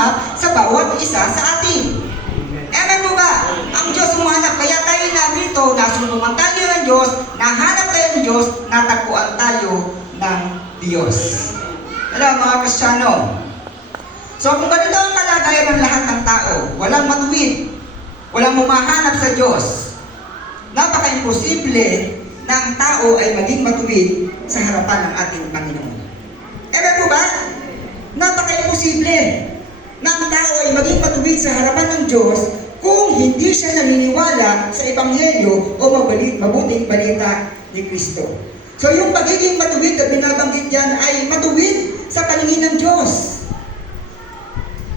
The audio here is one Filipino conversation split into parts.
humahanap sa bawat isa sa atin. Amen po ba? Ang Diyos humahanap. Kaya tayo narito, nasunungan tayo ng Diyos, nahanap tayo ng Diyos, natagpuan tayo ng Diyos. Alam mga Kristiyano, so kung ganito ang kalagayan ng lahat ng tao, walang matuwid, walang humahanap sa Diyos, napaka-imposible na ang tao ay maging matuwid sa harapan ng ating Panginoon. Amen po ba? Napaka-imposible na ang tao ay maging matuwid sa harapan ng Diyos kung hindi siya naniniwala sa Ebanghelyo o mabuting balita ni Kristo. So yung pagiging matuwid na binabanggit yan ay matuwid sa paningin ng Diyos.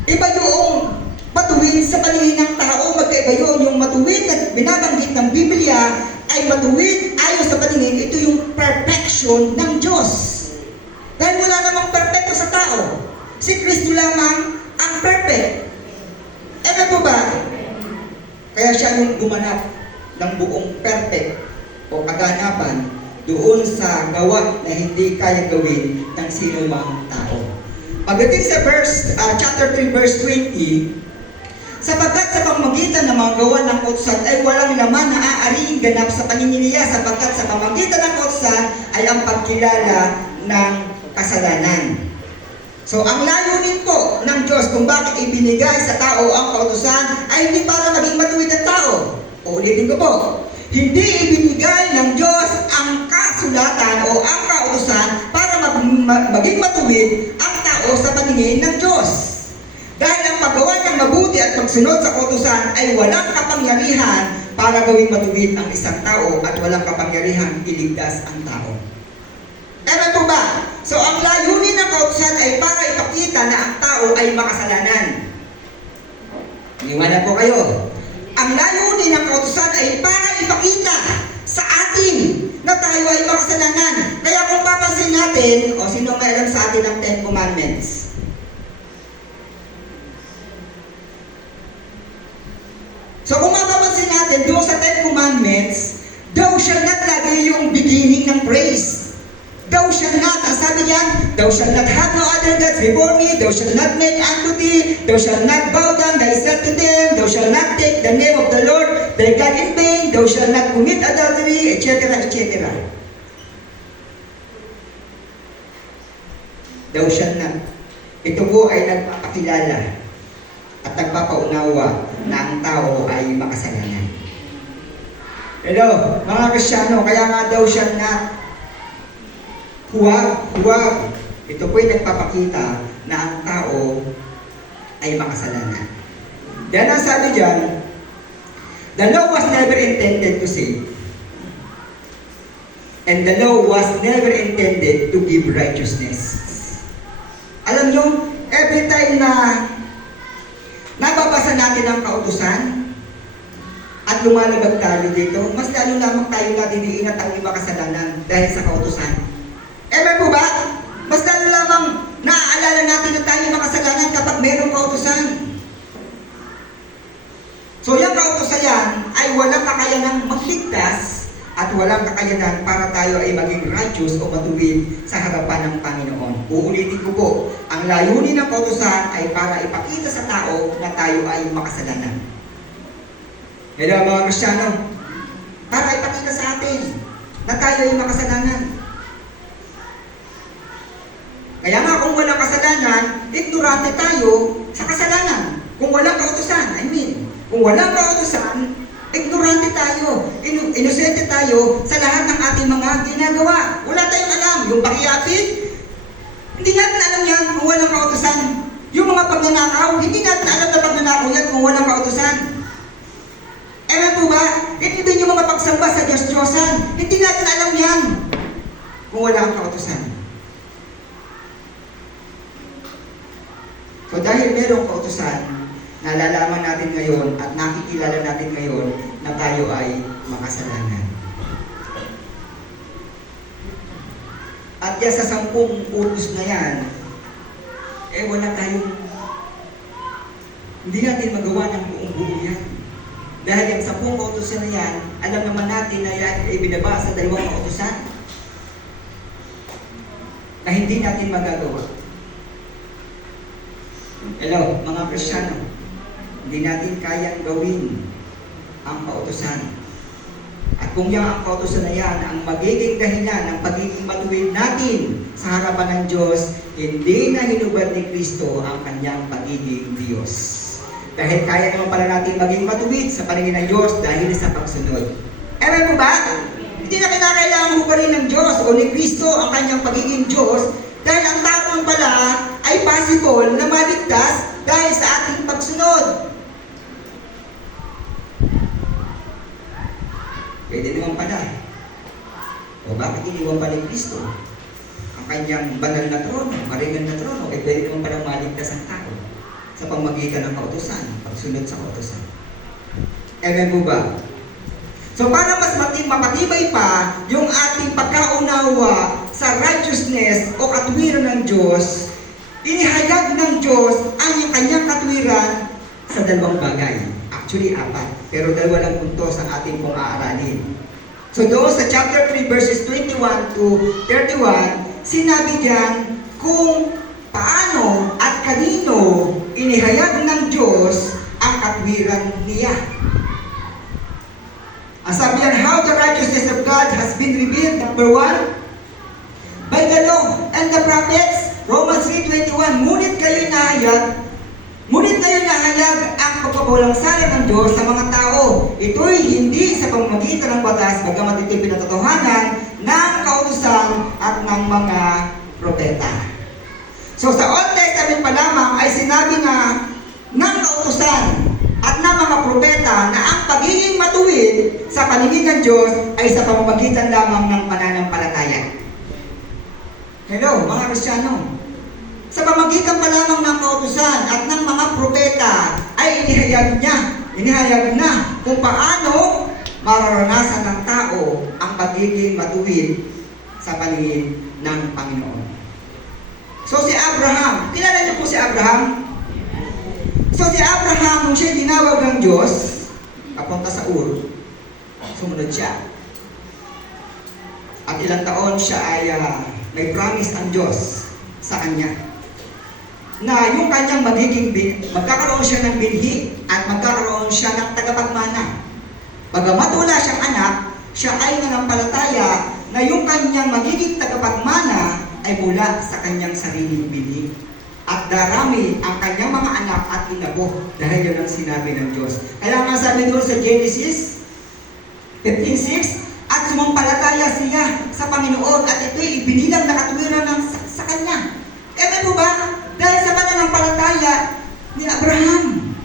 Iba yung matuwid sa paningin ng tao, magkaiba yun. Yung matuwid na binabanggit ng Biblia ay matuwid ayon sa paningin, ito yung perfection ng Diyos. Dahil wala namang perfecto sa tao. Si Kristo lamang ang perfect. Ano po ba? Kaya siya yung gumanap ng buong perfect o kaganapan doon sa gawa na hindi kaya gawin ng sino mang tao. Pagdating sa chapter 3 verse 20, sapagkat sa pamamagitan ng mga gawa ng kautusan ay walang laman na aariing ganap sa paningin niya, sapagkat sa pamamagitan ng kautusan ay ang pagkilala ng kasalanan. So ang layunin po ng Diyos kung bakit ibinigay sa tao ang kautusan ay hindi para maging matuwid ang tao. Uulitin ko po, hindi ibinigay ng Diyos ang kasulatan o ang kautusan para maging matuwid ang tao sa paningin ng Diyos. Dahil ang paggawa ng mabuti at pagsunod sa kautusan ay walang kapangyarihan para gawing matuwid ang isang tao at walang kapangyarihan iligtas ang tao. Ano po ba? So ang layunin ng kautusan ay para ipakita na ang tao ay makasalanan. Iniwanan po kayo. Ang layunin ng kautusan ay para ipakita sa atin na tayo ay makasalanan. Kaya kung papansin natin, o sino may alam sa atin ang 10 Commandments? So kung mapapansin natin, doon sa 10 Commandments, thou shall not lagi yung beginning ng praise. Thou shall not, ang sabi niyan, thou shall not have no other gods before me, thou shall not make unto thee, thou shall not bow down thyself to them, thou shall not take the name of the Lord thy God in vain, thou shall not commit adultery, etc., etc. Thou shall not. Ito po ay nagpapakilala at nagpapaunawa na ang tao ay makasalanan. Hello, mga Kristiyano, kaya nga thou shall not. Huwag. Ito po ay nagpapakita na ang tao ay makasalanan. Yan ang sabi dyan, the law was never intended to save. And the law was never intended to give righteousness. Alam nyo, every time na nababasa natin ang kautusan at lumalabag tayo dito, mas lalo lamang tayo nadiniin at ang makasalanan dahil sa kautusan. Amen po ba? Mas lalo lamang naaalala natin na tayo makasalanan kapag mayroong kautusan. So yung kautusan yan ay walang kakayanang magligtas at walang kakayanan para tayo ay maging righteous o matuwid sa harapan ng Panginoon. Uulitin ko po, ang layunin ng kautusan ay para ipakita sa tao na tayo ay makasalanan. Hello mga Kristiyano, para ipakita sa atin na tayo ay makasalanan. Kaya nga kung walang kasalanan, ignorante tayo sa kasalanan. Kung walang kautusan, kung walang kautusan, ignorante tayo, inosente tayo sa lahat ng ating mga ginagawa. Wala tayong alam. Yung pakiyapid, hindi natin alam yan kung walang kautusan. Yung mga pagnanakaw, hindi natin alam na pagnanakaw yan kung walang kautusan. Ewan po ba? Ito din yung mga pagsamba sa Diyos-Diyosan. Hindi natin alam yan kung wala ang kautusan. So dahil merong kautusan, nalalaman natin ngayon at nakikilala natin ngayon na tayo ay makasalanan. At yan sa 10 utos na yan, wala tayong, hindi natin magawa ng buong-buo yan. Dahil yung 10 kautusan na yan, alam naman natin na yan ay binaba sa 2 kautusan na hindi natin magagawa. Hello, mga Kristiyano. Hindi natin kayang gawin ang kautusan. At kung yan ang kautusan na yan, ang magiging dahilan ng pagiging matuwid natin sa harapan ng Diyos, hindi na hinubad ni Kristo ang kanyang pagiging Diyos. Dahil kaya naman pala natin maging matuwid sa paningin ng Diyos dahil sa pagsunod. Ewan mo ba? Hindi na kinakailangan hubarin ng Diyos o ni Kristo ang kanyang pagiging Diyos dahil ang taong pala ay possible na maligtas dahil sa ating pagsunod. Pwede naman pala. O bakit iniwan pa ni Kristo ang kanyang banal na trono, maringan na trono, pwede naman pala maligtas ang tao sa pamamagitan ng kautusan, pagsunod sa kautusan. Ewan mo ba? So para mas mapatibay pa yung ating pagkaunawa sa righteousness o katwiran ng Diyos, inihayag ng Diyos ang kanyang katwiran sa dalawang bagay. Actually, 4. Pero dalawa lang puntos ang ating pong aaralin. So doon sa chapter 3 verses 21 to 31, sinabi diyan kung paano at kanino inihayag ng Diyos ang katwiran niya. Ang sabi yan, how the righteousness of God has been revealed, number 1, by the law and the prophets, Romans 3:21, ngunit kayo nahayag ang pagpapawalang sala ng Diyos sa mga tao. Ito'y hindi sa pamamagitan ng batas, bagamat ito'y pinatotohanan ng kautusan at ng mga propeta. So sa Old Testament pa lamang ay sinabi na ng kautusan at ng mga propeta na ang pagiging matuwid sa paningin ng Diyos ay sa pamamagitan lamang ng pananampalataya. Hello, mga Kristiyano. Sa pamamagitan pa lamang ng kautusan at ng mga propeta ay inihayag na kung paano mararanasan ng tao ang pagiging matuwid sa paningin ng Panginoon. So si Abraham, kilala niyo po si Abraham? So si Abraham, nung siya tinawag ng Diyos, papunta sa Ur, sumunod siya. At ilang taon siya ay may promise ang Diyos sa kanya na yung kanyang magkakaroon siya ng binhi at magkakaroon siya ng tagapagmana. Bagamat wala siyang anak, siya ay nanampalataya na yung kanyang magiging tagapagmana ay mula sa kanyang sariling binhi. At darami ang kanyang mga anak at inabo dahil yun ang sinabi ng Diyos. Kaya nga sabi doon sa Genesis 15:6, at sumampalataya siya sa Panginoon at ito'y ibinilang na katwiran sa kanya. Kaya po ba? Dahil sa pananampalataya ni Abraham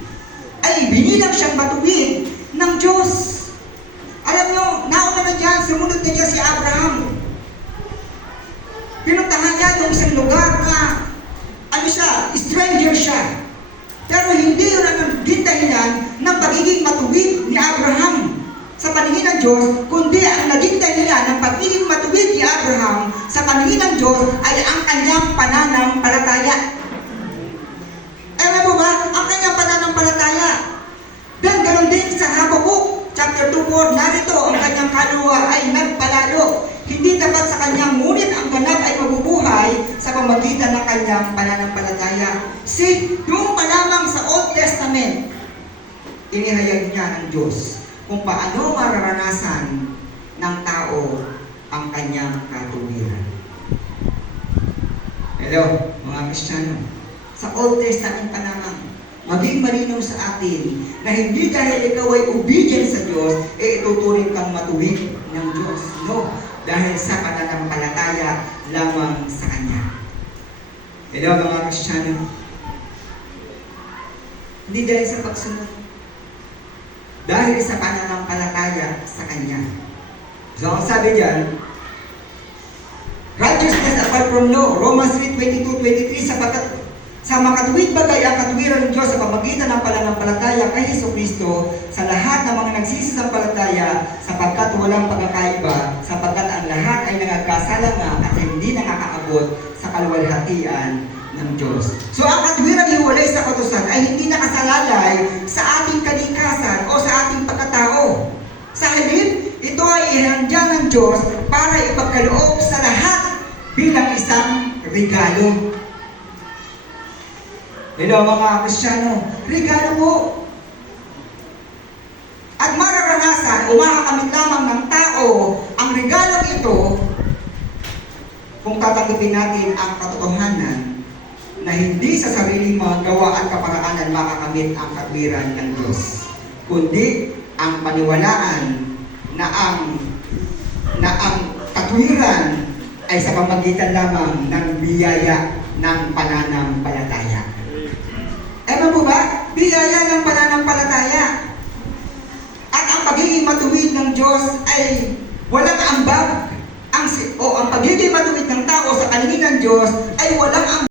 ay ibinilang siyang matuwid ng Diyos. Alam nyo, nauna na dyan, sumunod na dyan si Abraham. Pinuntahan niya yung isang lugar na stranger siya. Pero hindi yun ang naging dahilan ng pagiging matuwid ni Abraham sa paningin ng Diyos, kundi ang naging dahilan ng pagiging matuwid ni Abraham sa paningin ng Diyos ay ang kanyang pananampalataya. Ewan mo ba? Ang kanyang pananampalataya. Then, ganoon din sa Habakuk, chapter 2:4, narito ang kanyang kaluluwa ay nagpalalo. Hindi dapat sa kanyang, ngunit ang ganap ay mabubuhay sa pamagitan ng kanyang pananampalataya. See, doon pa lamang sa Old Testament, inihayag niya ng Diyos kung paano mararanasan ng tao ang kanyang katuwiran. Hello, mga Kristiyano. Sa Old Testament pa lamang, maging malinaw sa atin na hindi dahil ikaw ay obedient sa Diyos, ituturing kang matuwid ng Diyos. No, dahil sa pananampalataya lamang sa Kanya. Hello, mga Kristiyano. Hindi dahil sa pagsunod. Dahil sa pananampalataya sa Kanya. So, ang sabi diyan, righteousness apart from law, Romans 3:22-23, sapagkat sa makatuwid bagay ang katuwiran ng Diyos sa pamagitan ng pananampalataya kay Jesucristo sa lahat ng mga nagsisisampalataya sapagkat walang pagkakaiba, sapagkat ang lahat ay nagkasala nga at hindi nakakaabot sa kaluwalhatian ng Diyos. So ang katuwiran hiwalay sa kautusan ay hindi nakasalalay sa ating kalikasan o sa ating pagkatao. Sa halip, ito ay ihandya ng Diyos para ipagkaloob sa lahat bilang isang regalo. Hello mga Kristiyano, regalo po. At mararanasan o makakamit lamang ng tao ang regalong ito kung tatanggapin natin ang katotohanan na hindi sa sariling mga gawa at kaparaanan makakamit ang katwiran ng Diyos, kundi ang paniwalaan na ang katwiran ay sa pamagitan lamang ng biyaya ng pananampalataya. Ano po ba? Biyaya ng pananampalataya. At ang pagiging matuwid ng Diyos ay walang ambag. Ang pagiging matuwid ng tao sa kalinginan ng Diyos ay walang ambag.